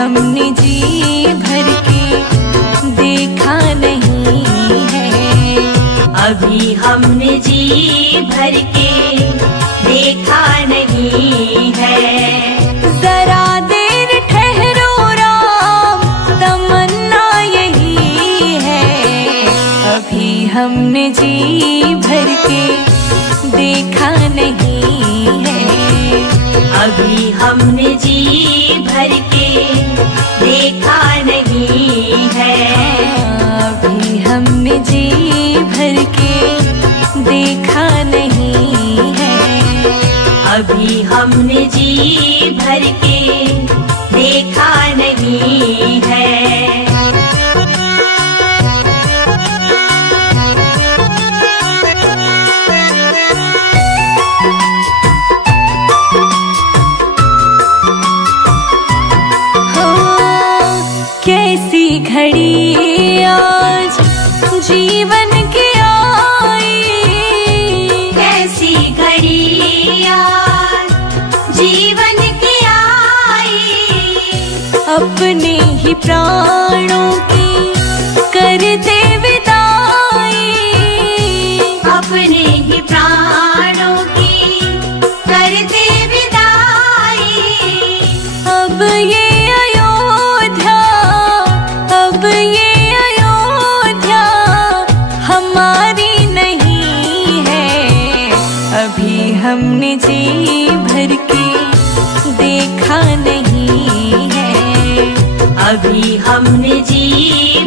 हमने जी भर के देखा नहीं है। अभी हमने जी भर के देखा नहीं है। जरा देर ठहरो राम, तमन्ना यही है। अभी हमने जी भर के देखा नहीं है। अभी हमने जी भर के देखा नहीं है। अभी हमने जी भर के देखा नहीं है। अभी हमने जी भर के देखा नहीं है। कैसी घड़ी आज जीवन की आई, कैसी घड़ी आज जीवन की आई। अपने ही प्राणों की करते विदाई, अपने ही प्राणों की करते विदाई। अब ये अब ये अयोध्या हमारी नहीं है। अभी हमने जी भर के देखा नहीं है। अभी हमने जी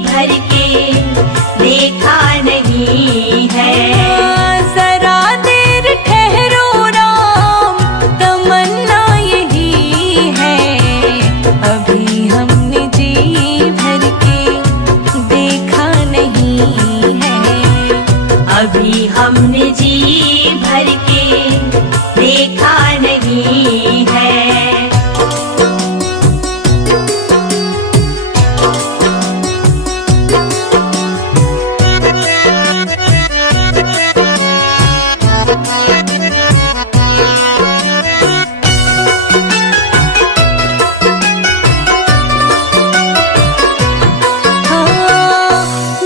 भर के देखा नहीं है। जरा देर ठहरो राम, तमन्ना यही है। अभी हमने जी भर के देखा नहीं है। अभी हमने जी भर के देखा नहीं है।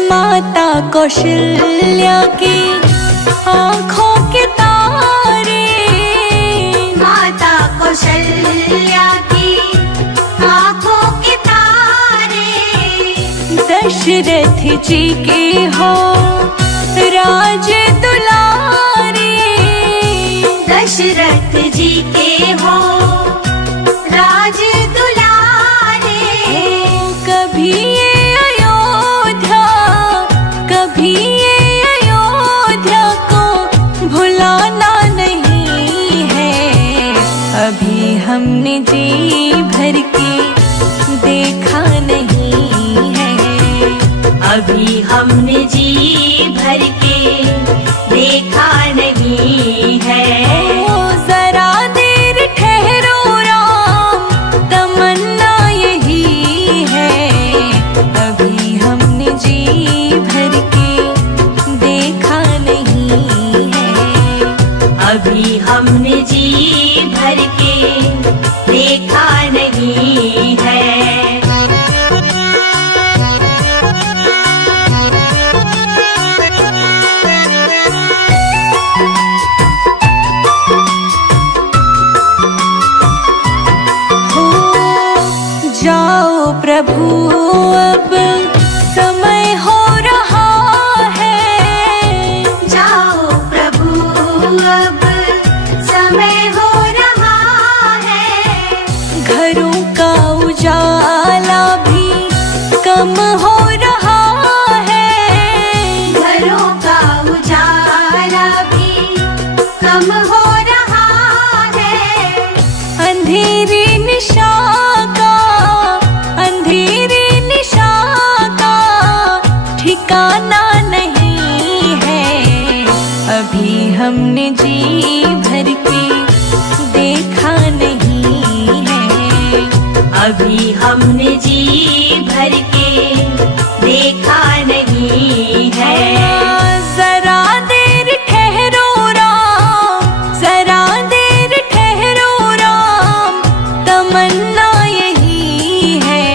माता कौशल्या की आँखों के तारे, माता कौशल्या की आँखों के तारे। दशरथ जी के हो राज दुलारे, दशरथ जी के हो राज दुलारे। कभी ये अयोध्या, कभी ये अयोध्या को भुलाना नहीं है। अभी हमने जी भर के देखा नहीं है। अभी हमने जी भर के देखा नहीं है। जरा देर ठहरो राम, तमन्ना यही है। अभी हमने जी भर के देखा नहीं है। अभी हमने जी भर के देखा नहीं है। जाओ प्रभु अब समय हो रहा है। जाओ प्रभु अब समय हो रहा है। घरों का उजाला भी कम हो रहा है। घरों का उजाला भी कम हो रहा है। अंधेरी निशा का, अंधेरी निशा का ठिकाना नहीं है। अभी हमने जी भर के देखा नहीं है। अभी हमने जी भर के देखा नहीं है। जरा देर ठहरो राम, जरा देर ठहरो राम, तमन्ना यही है।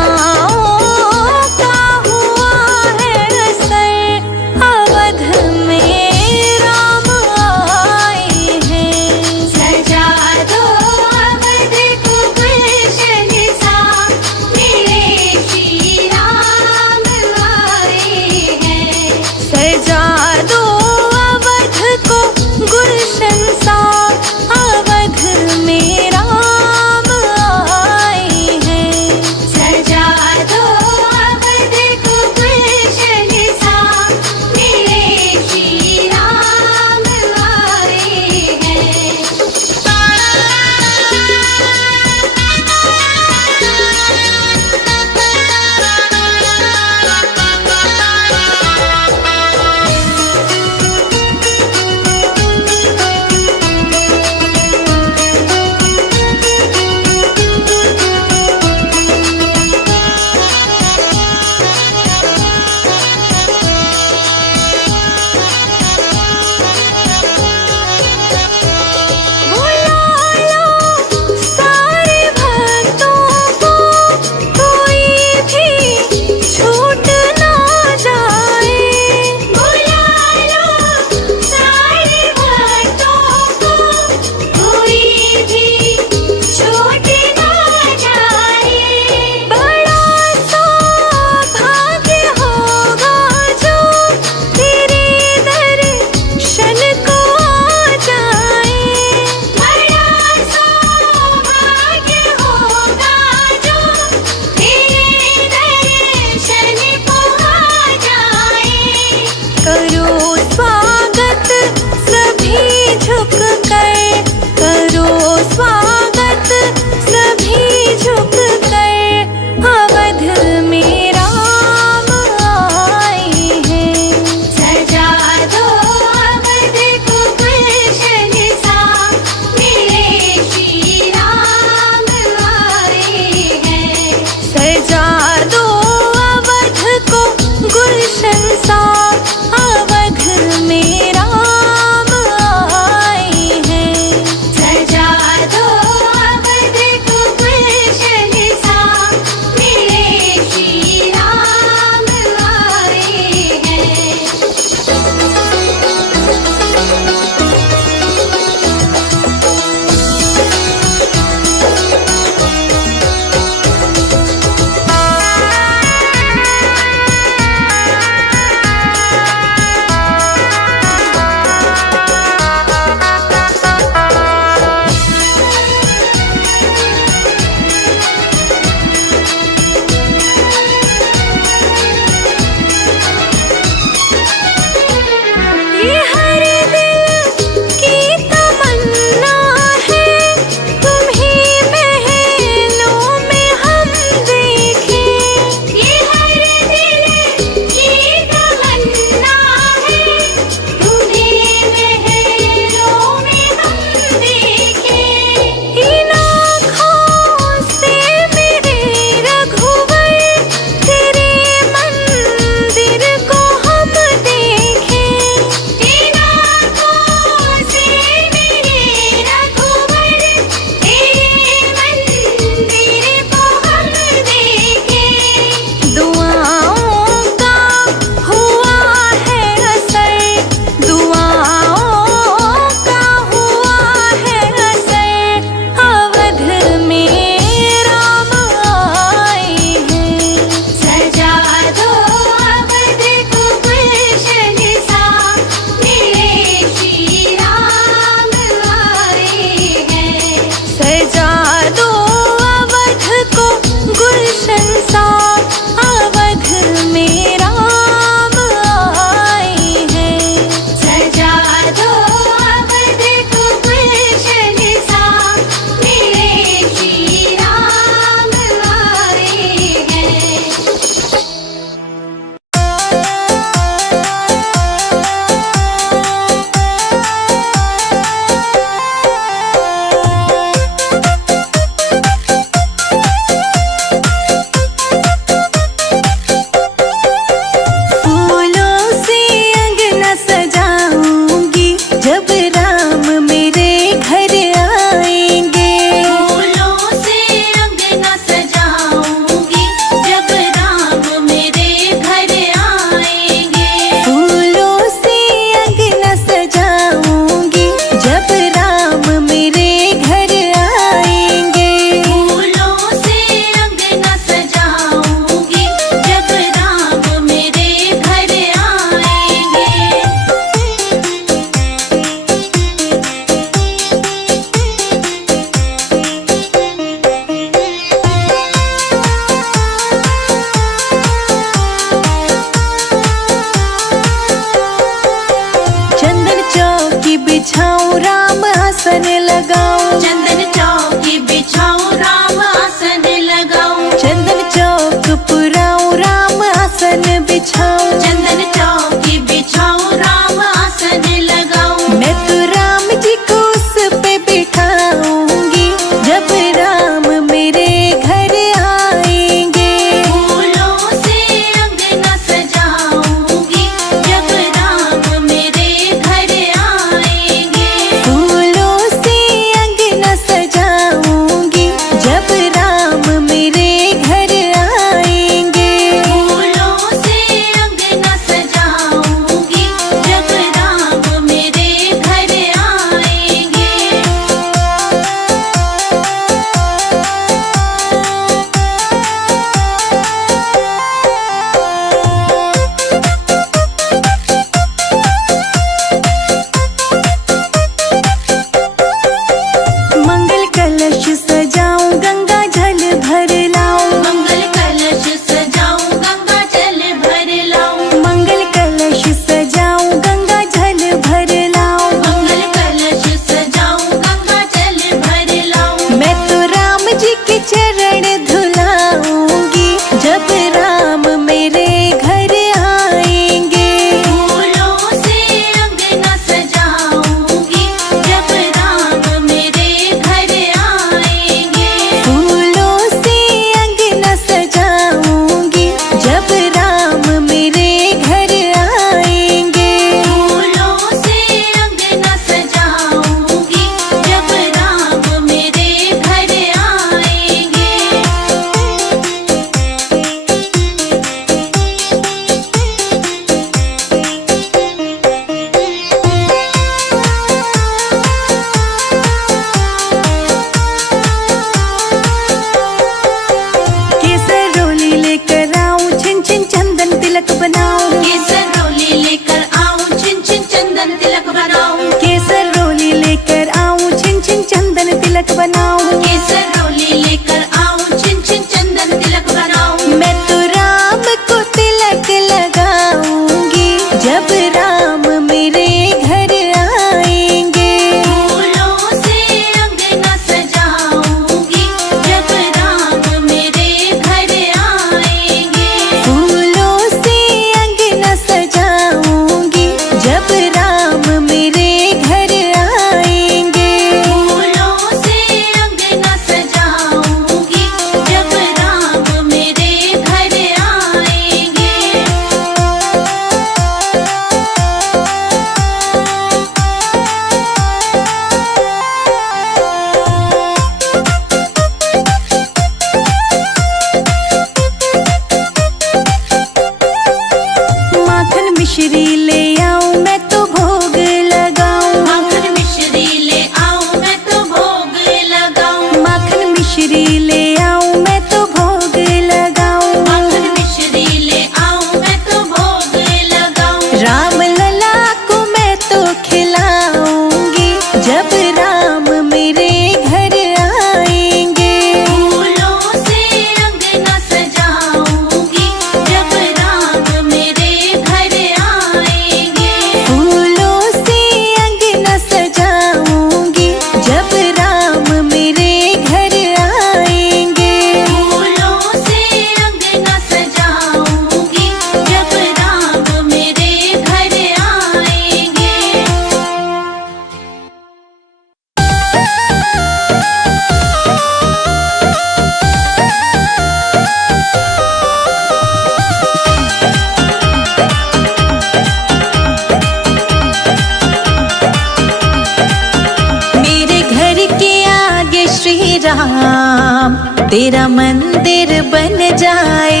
तेरा मंदिर बन जाए।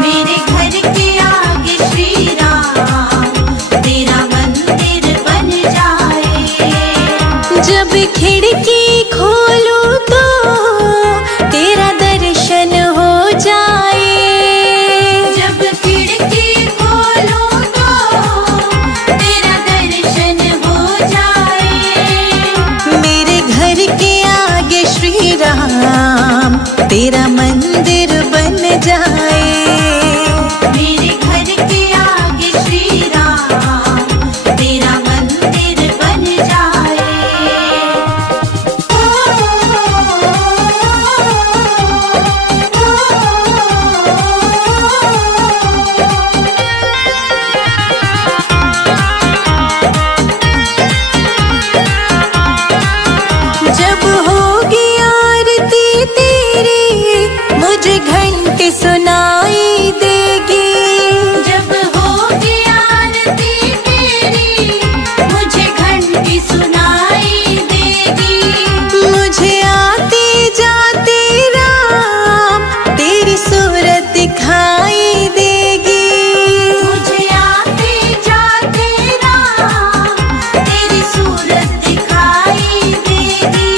मेरे घर के आगे श्री राम तेरा मंदिर बन जाए। जब खिड़की खोलूं तो तेरा दर्शन हो जाए। जब खिड़की खोलूं तो तेरा दर्शन हो जाए। मेरे घर के आगे श्री राम तेरा मंदिर बन जाए। मेरे घर के आगे श्री राम तेरा मंदिर बन जाए। जब होगी आरती तेरी मुझे घंटी सुनाई देगी। जब होगी आरती तेरी मुझे घंटी सुनाई देगी। मुझे आते जाते राम तेरी सूरत दिखाई देगी। मुझे आते जाते राम तेरी सूरत दिखाई देगी।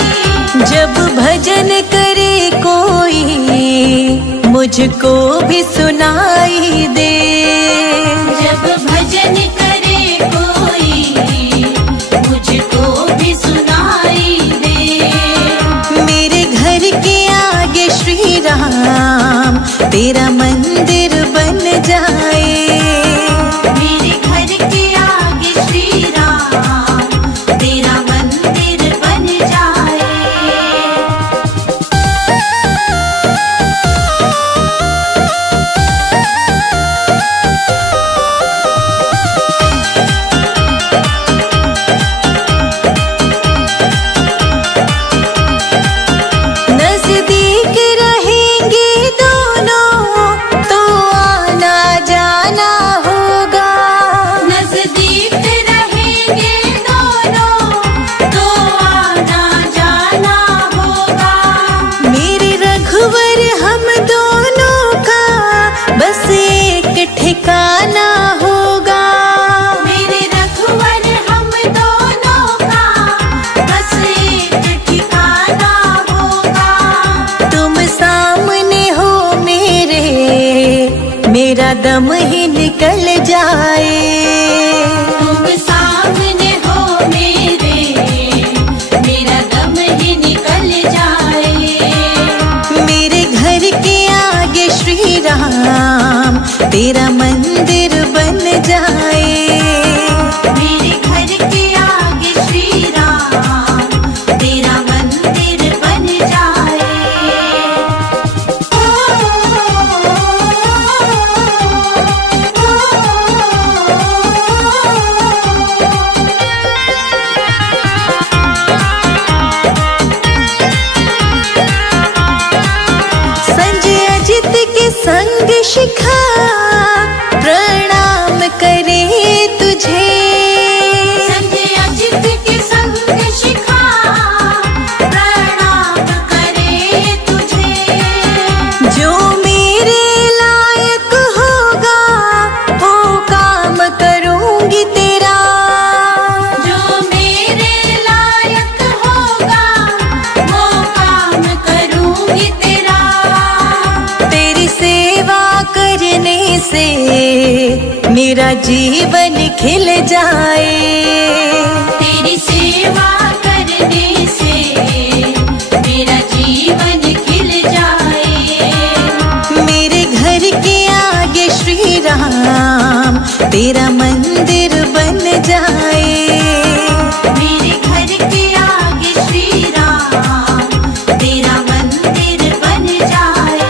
जब भजन करे कोई मुझको भी सुनाई दे। जब भजन करे कोई मुझको भी सुनाई दे। मेरे घर के आगे श्री राम तेरा मंदिर बन जाए। मेरे घर के आगे श्री राम तेरा मंदिर बन जाए। नजदीक रहेंगे दोनों तो आना जाना होगा। नजदीक रहेंगे दोनों तो आना जाना होगा। मेरे रघुवर हम दोनों का बस एक ठिकाना होगा। मेरे रघुवर हम दोनों का बस एक ठिकाना होगा। तुम सामने हो मेरा दम ही निकल जाए। तुम सामने हो मेरा दम ही निकल जाए। मेरे घर के आगे श्री राम तेरा मंदिर बन जाए। मेरे घर के आगे श्री राम तेरा मंदिर बन जाए। संजय अजित के संग शिखा प्रणाम करे तुझे। संजय अजित के संग शिखा प्रणाम करे तुझे। जो मेरे लायक होगा वो काम करूंगी तेरा। जो मेरे लायक होगा वो काम करूंगी तेरा। तेरी सेवा करने से मेरा जीवन खिल जाए। तेरी सेवा करने से मेरा जीवन खिल जाए। मेरे घर के आगे श्री राम तेरा मंदिर बन जाए। मेरे घर के आगे श्री राम तेरा मंदिर बन जाए।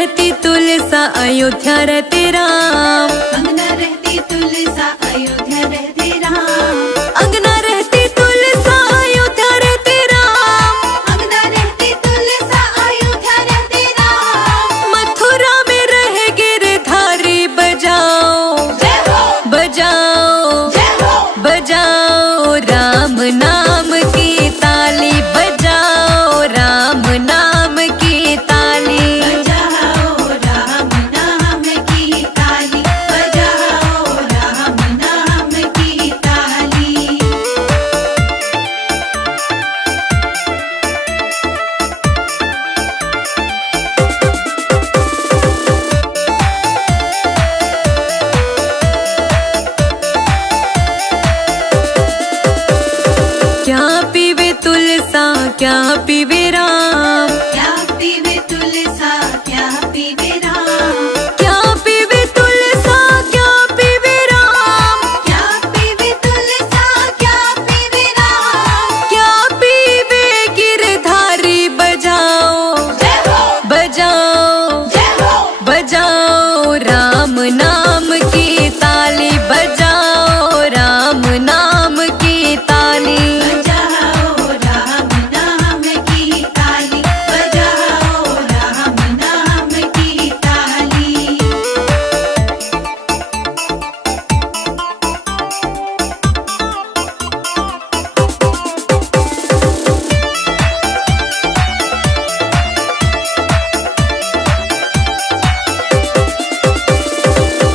रहती तुलसा अयोध्या रहते राम। अंगना रहती तुलसा अयोध्या रहते राम। अंगना रहती तुलसा अयोध्या रहते राम। अंगना रहती तुलसा अयोध्या रहते राम। मथुरा में रहे गिरधारी बजाओ जय हो बजाओ जय हो बजाओ राम नाम की ताली बजाओ राम नाम की ताली। बजाओ राम नाम की ताली बजाओ राम नाम की ताली। क्या पीवे तुलसा क्या पीवे राम। क्या पीवे तुलसा क्या पीवे राम। क्या पीवे तुलसा क्या पीवे राम। क्या पीवे तुलसा क्या पीवे राम। क्या पीवे गिरधारी बजाओ जय हो बजाओ जय हो बजाओ राम नाम की ताली बजाओ राम नाम की ताली। बजाओ राम नाम की ताली बजाओ राम नाम की ताली।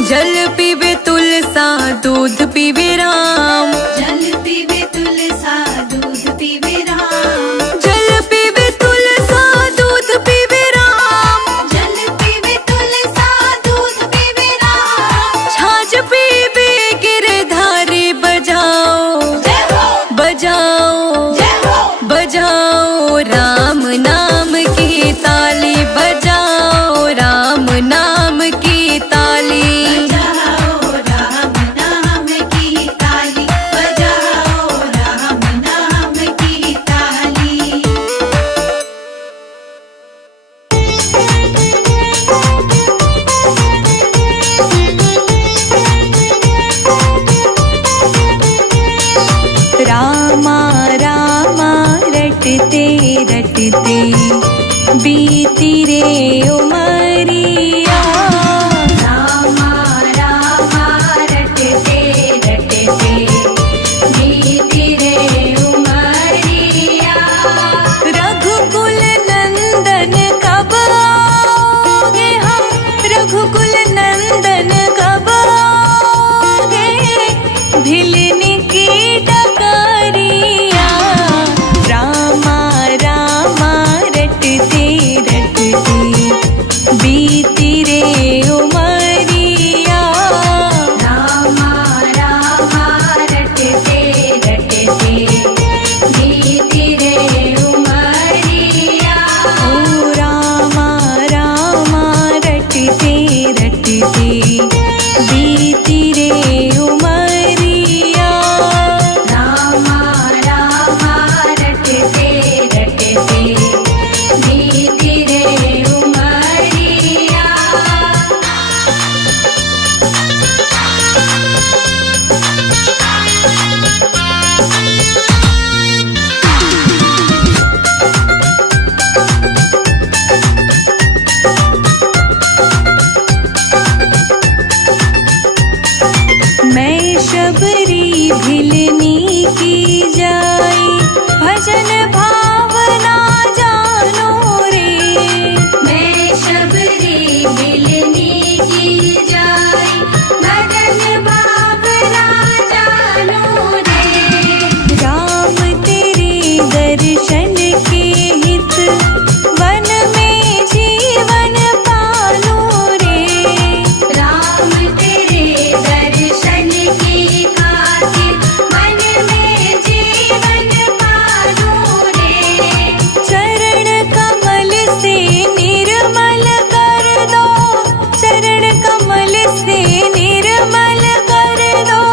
जल पीवे तुलसा दूध पीवे राम। जल पीवे तुलसा दूध पीवे राम। जल पीवे तुलसा दूध पीवे राम। जल पीवे तुलसा दूध पीवे राम। छाछ पीवे गिरधारी बजाओ जय हो बजाओ जय हो बजाओ राम नाम की ताली बजाओ राम नाम की ताली। बजाओ राम नाम की ताली बजाओ राम नाम की ताली। रामा रामा रटते रटते बीती रे उमरिया। रामा रामा रटते रटते बीती रे उमरिया। रघुकुल नंदन कब आओगे हम रघुकुल नंदन कब आओगे भिलने की डगरिया। रामा रामा रटते रटते बीती रे उमरिया। रामा रामा रटते रटते बीती रे उमरिया। ओ रामा रामा रटते रटते बीती रे उमरिया। रामा रामा रटते रटते बीती रे उमरिया। मैं शबरी भिलनी की जाई भजन भावना जानो रे। मैं शबरी मिलनी की जाई भजन भावना जानो रे। राम तेरे दर्शन के हित वन में जीवन पालो रे। राम तेरे दर्शन की खातिर मन में जीवन पालो रे। चरण कमल से निर्मल कर दो चरण कमल से निर्मल कर दो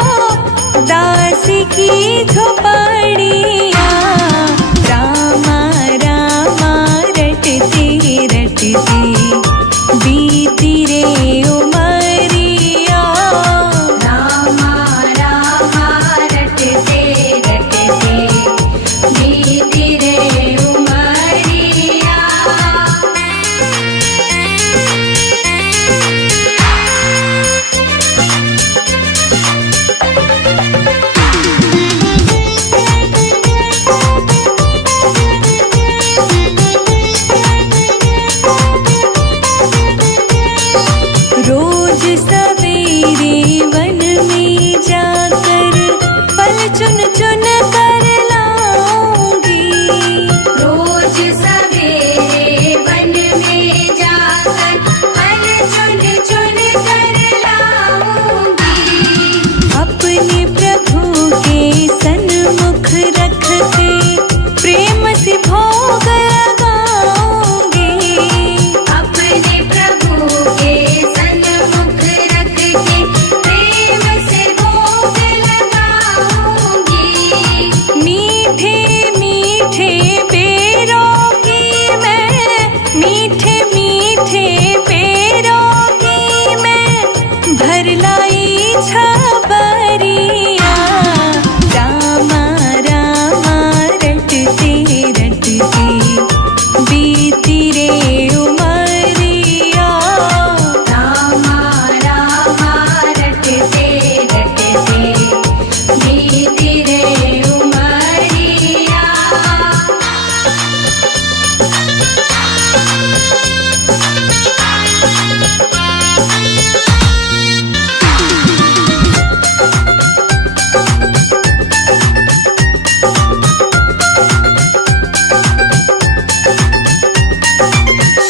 दास की झोपड़िया। रामा रामा रटते रटते बीती रे उमरिया। रामा रामा रटते रटते बीती रे उमरिया। रोज सवेरे वन में जाकर फल चुन चुन कर लाऊंगी। रोज सवेरे वन में जाकर फल चुन चुन कर लाऊंगी। अपने प्रभु के सन्मुख रख के प्रेम से भोग लगाऊंगी। अपने प्रभु के सन्मुख रख के प्रेम से भोग लगाऊंगी। मीठे मीठे पेड़ों की मैं, मीठे मीठे पेड़ों की मैं भर लाई छबरिया। रामा रामा रटते रटते बीती रे उमरिया। रामा रामा रटते रटते बीती रे उमरिया।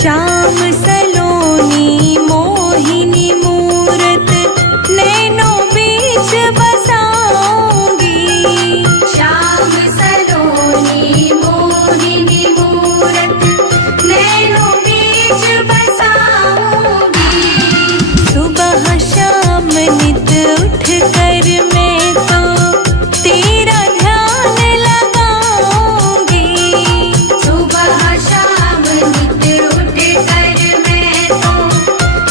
श्याम सलोनी मोहिनी मूरत नैनों बीच बसाऊंगी। श्याम सलोनी मोहिनी मूरत नैनों बीच बसाऊंगी। सुबह शाम नित उठ कर मैं तो तेरा ध्यान लगाऊंगी। सुबह शाम नित उठ कर मैं तो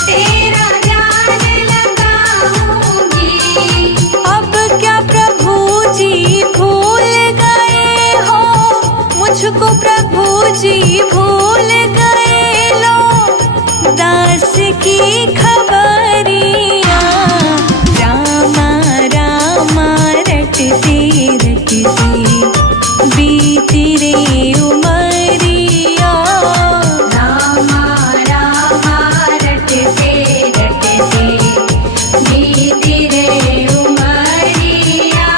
तेरा ध्यान लगाऊंगी। अब क्या प्रभु जी भूल गए हो, मुझको प्रभु जी भूल गए। लो दास की खबरिया। रामा रामा रटते रटते बीती रे उमरिया। रामा रामा रटते रटते बीती रे उमरिया।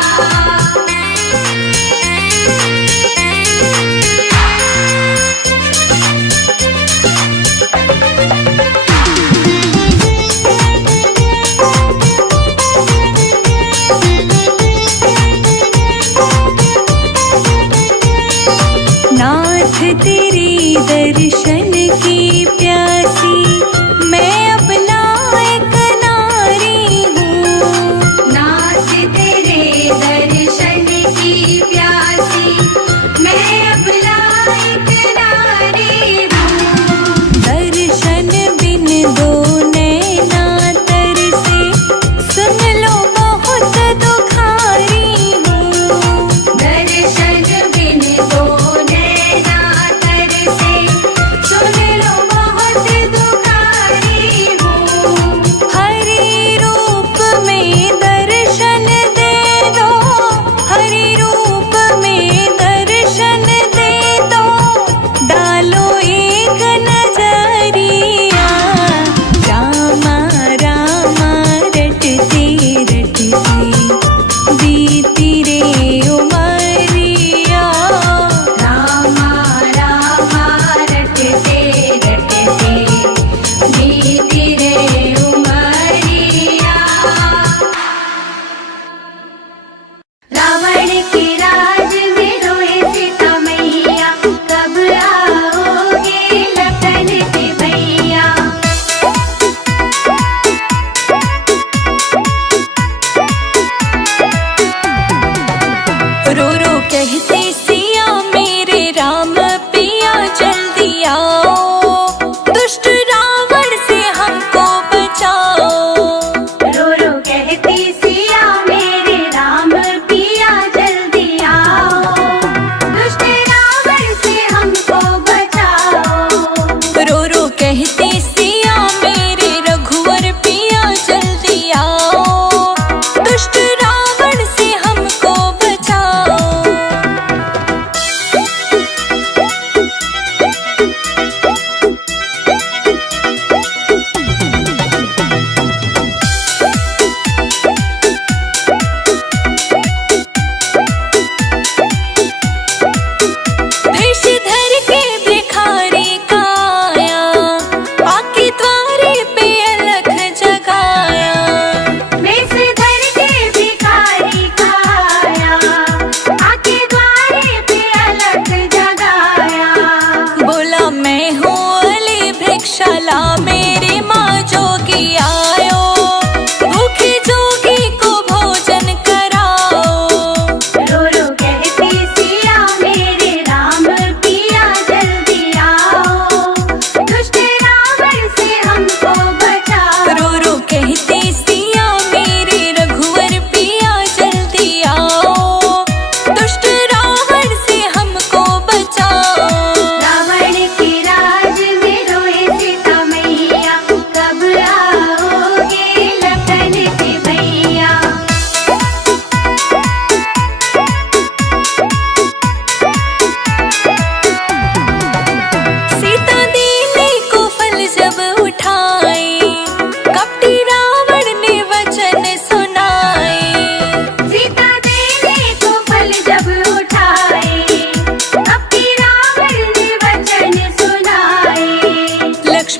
नाथ तेरे दर्शन की प्यासी मैं अब लायक नारी हूँ। नाथ तेरे दर्शन की प्यासी मैं अब लायक नारी हूँ। दर्शन बिन दो नैना तरसे, सुन लो बहुत दुखारी हूँ। दर्शन बिन दो नैना तरसे, सुन लो बहुत दुखारी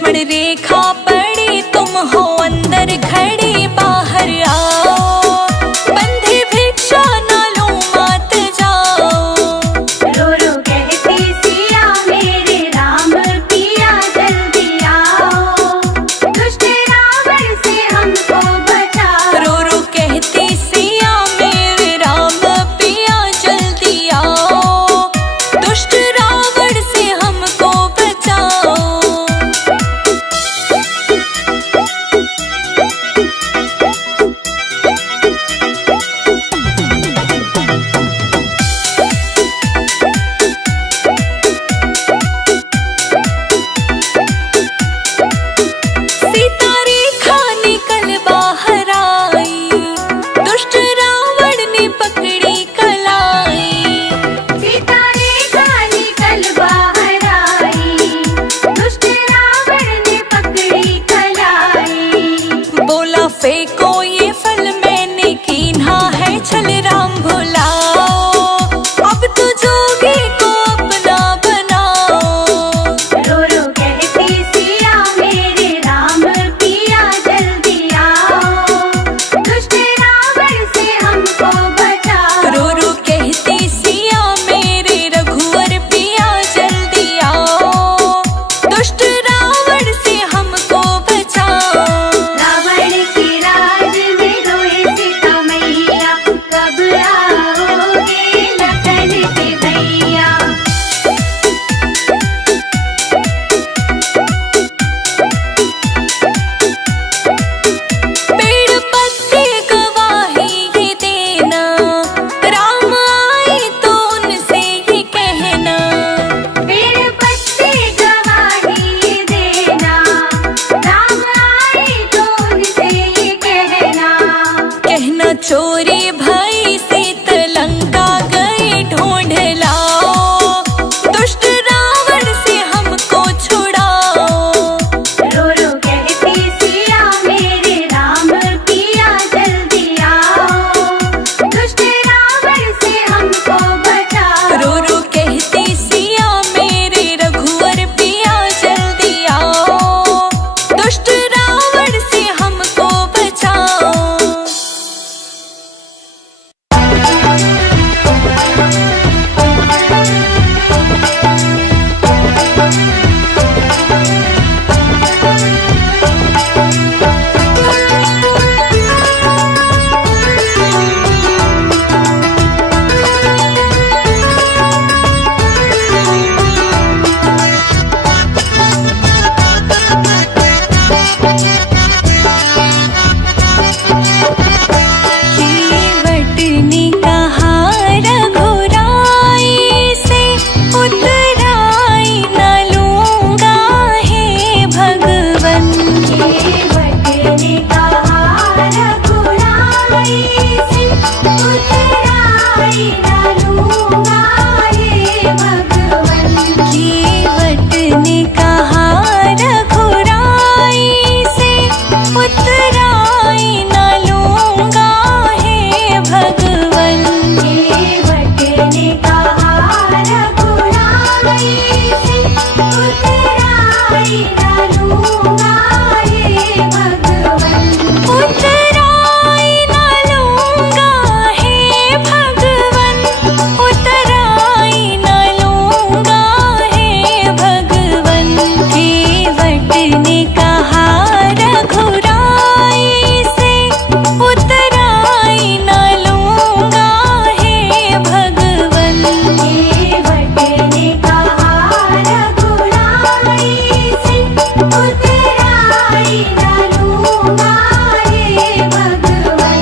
लक्ष्मण रेखा पड़ी तुम हो अंदर खड़ी बाहर आओ, बंधे भिक्षा न लो मत जाओ। रो रो कहती सिया मेरे राम पिया जल्दी आओ, दुष्ट रावण से हमको बचाओ। रो रो कहती सिया मेरे राम पिया जल्दी आओ, दुष्ट रावण से हमको बचाओ। सीता रेखा निकल बाहर आई, दुष्ट रावण ने पकड़ी कलाई। सीता रेखा निकल बाहर आई, दुष्ट रावण ने पकड़ी कलाई। बोला फेंको ये फल मैंने कीन्हा है छल, राम भुलाओ अब तो जोगी को अपना बनाओ। रो रो कहती सिया मेरे राम पिया जल्दी आओ, दुष्ट रावण से हमको बचाओ। रो रो कहती सिया मेरे रघुवर पिया जल्दी आओ, दुष्ट रावण से हमको बचाओ। रावण के राज में रोए सीता मैया, कब आओगे लखन के भैया। पेड़ पत्ते गवाही ये देना, राम आए तो उनसे ये कहना। पेड़ पत्ते गवाही देना, राम आए तो उनसे ये कहना। कहना चोरी भई सीत लंका गए ढूंढ लाओ, दुष्ट रावण से हमको छुड़ाओ। रो रो कहती सिया मेरे राम पिया जल्दी आओ, दुष्ट रावण से हमको बचाओ। रो रो कहती सिया मेरे रघुवर पिया जल्दी आओ, दुष्ट रावण से हमको बचाओ। कीवटनी कहा रघुराई से उतराई न लूंगा हे भगवन। केवट ने कहा रघुराई से उतराई न लूंगा हे भगवन। कीवट ने कहा रघुराई से उतराई न लूंगा हे भगवन। केवट ने कहा रघुराई से उतराई न लूंगा हे भगवन। उतराई न लूंगा हे भगवन, उतराई न लूंगा हे भगवन। केवट ने कहा रघुराई से उतराई न लूंगा हे भगवन। केवट ने कहा रघुराई से उतराई न लूंगा हे भगवन।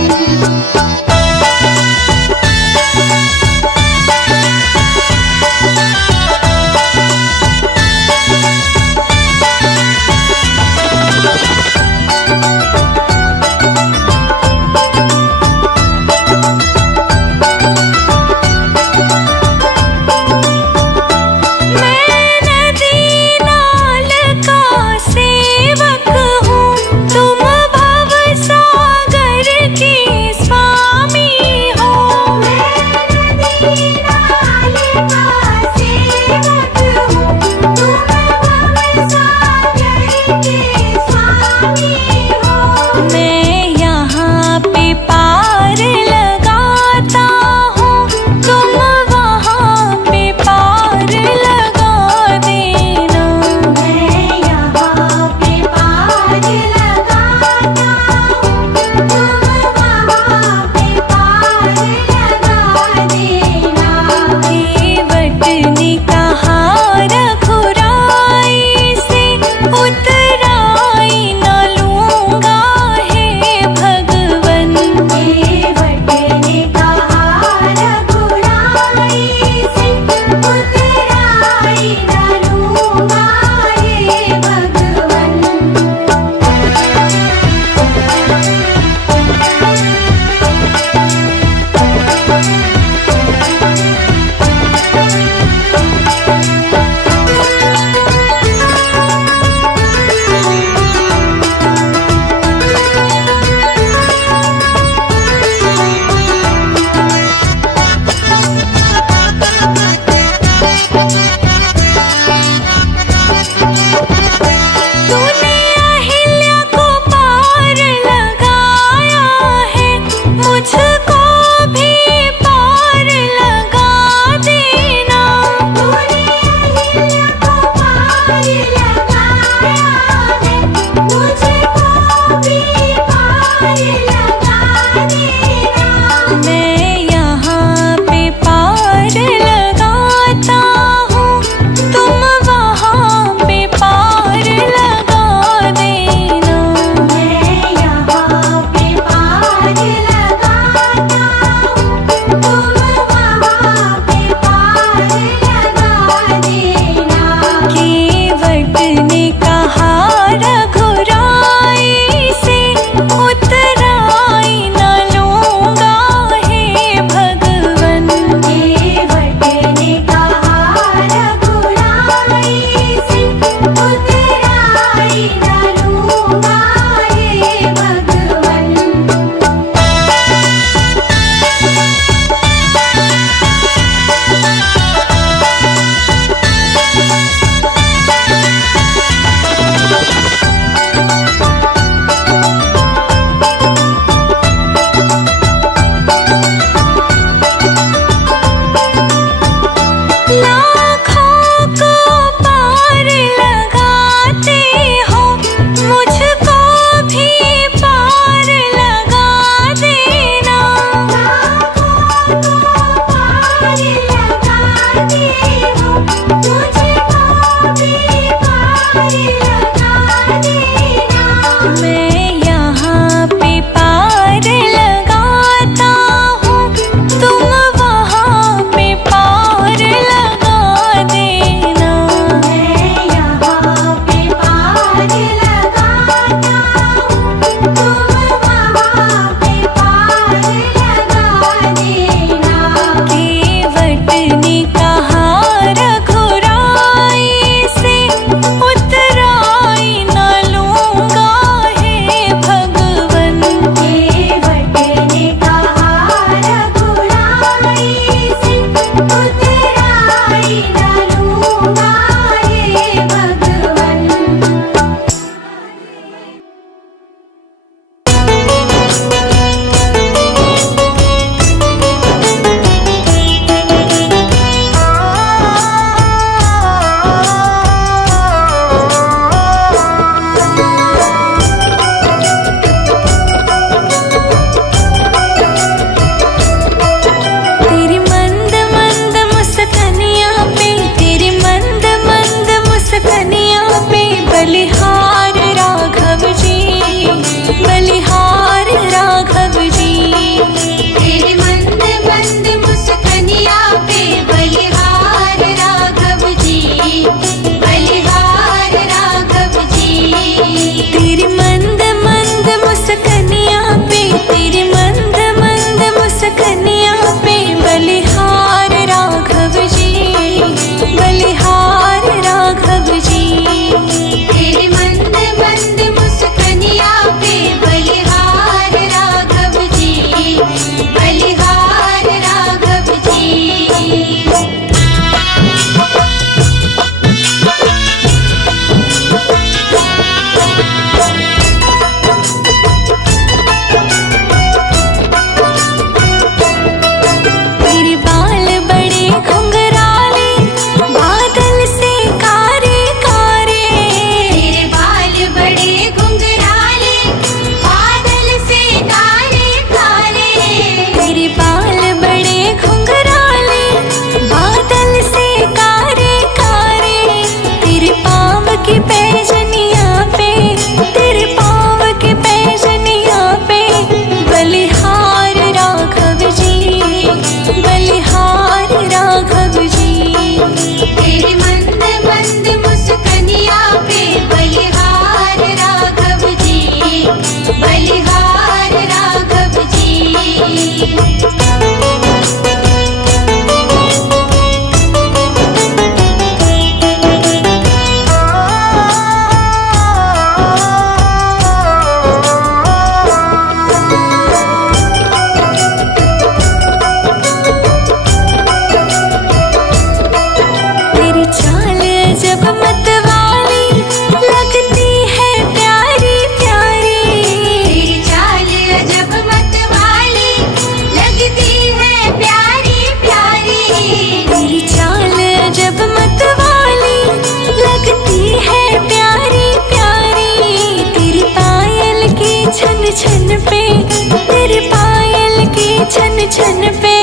छन पे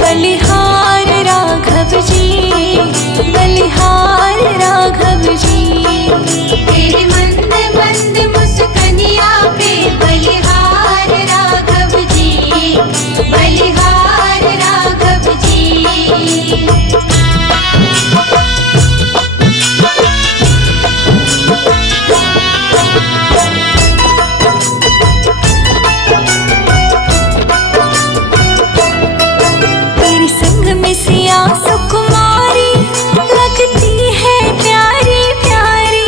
बलिहार राघव जी, बलिहार राघव जी। तेरे मंद मंद मुस्कनिया पे बलिहार राघव जी, बलिहार राघव जी। तेरे संग में सिया सुकुमारी लगती है प्यारी प्यारी।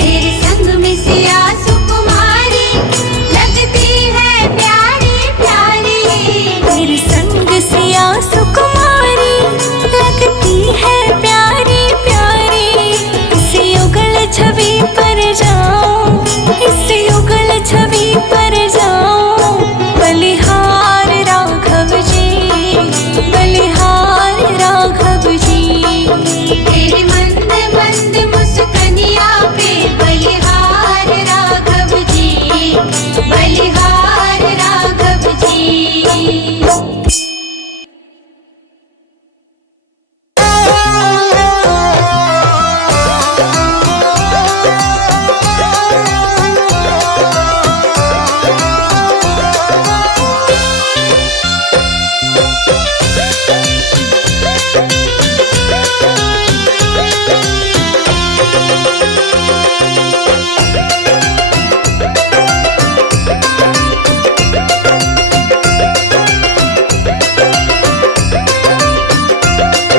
तेरे संग में सिया सुकुमारी लगती है प्यारी प्यारी। तेरे संग सिया सुकुमारी लगती है प्यारी प्यारी। इस युगल छवि पर जाऊं, इस युगल छवि पर जाऊं, बलिहार राघव जी, बलिहार राघव जी। तेरे मंद मंद मुस्कनिया पे बलिहार राघव जी, बलिहार राघव जी।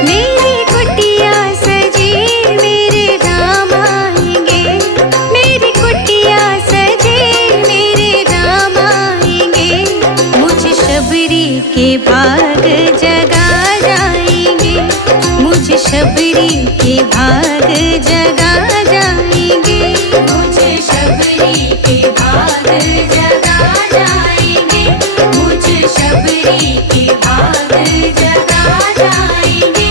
मेरी कुटिया सजी मेरे राम आएंगे, मेरी कुटिया सजी मेरे राम आएंगे। मुझे शबरी के भाग जगा जाएंगे, मुझे शबरी के भाग जगा जाएंगे। मुझे शबरी के भाग जगा जाएंगे, मुझे शबरी के भाग जगा जाएंगे।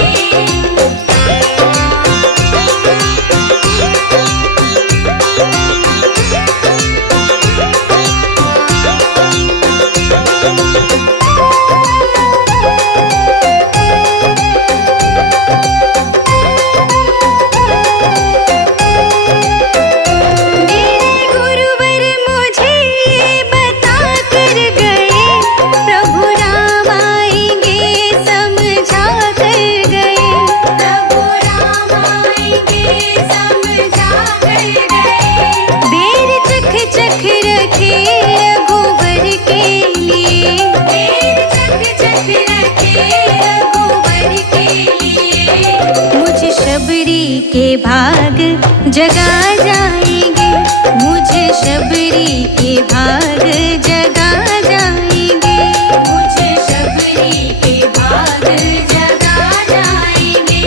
मेरे गुरुवर मुझे ये बता कर गए, प्रभु राम आएंगे समझा कर गए। प्रभु राम आएंगे समझा कर गए। बेर चख चख रखे रघुवर के लिए, बेर चख चख रखे रघुवर के लिए। मुझे शबरी के भाग जगा जाएंगे, मुझे शबरी के भाग जगा जाएंगे। मुझे शबरी के भाग जगा जाएंगे,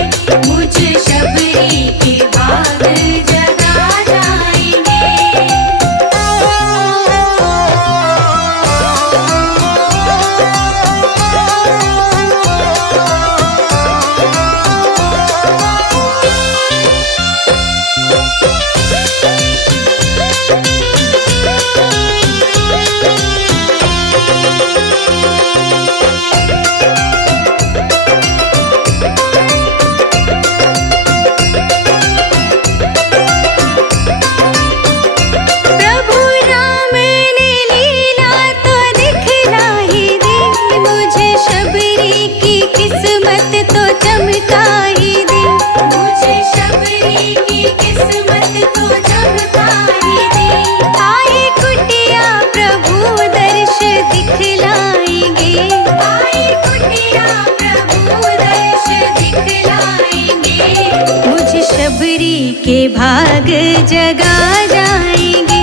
मुझे शबरी के भाग जगा जाएंगे। प्रभु राम ने लीला तो दिखला ही दी, मुझे शबरी की किस्मत तो चमका ही दी। मुझे शबरी की किस्मत तो चमका ही दी। आए कुटिया प्रभु दर्श दिखलाएंगे, आए कुटिया प्रभु दर्श दिखलाएंगे। मुझे शबरी के भाग जगा जाएंगे,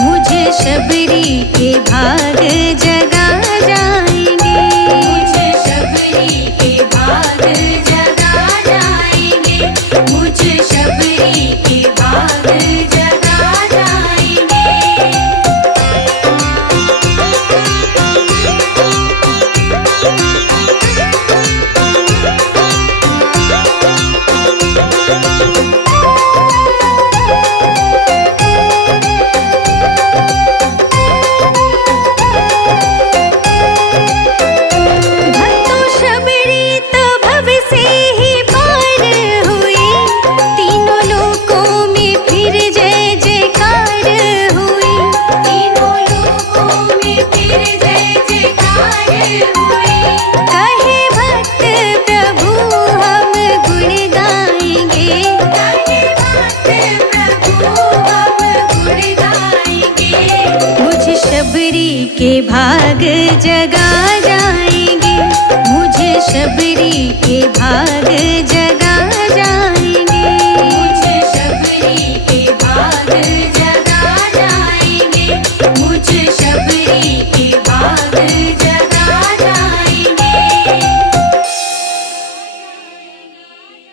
मुझे शबरी के भाग जगा जाएंगे। मुझे शबरी के भाग जगा जाएंगे, मुझे शबरी के भाग जगा जाएंगे। के भाग जगाए।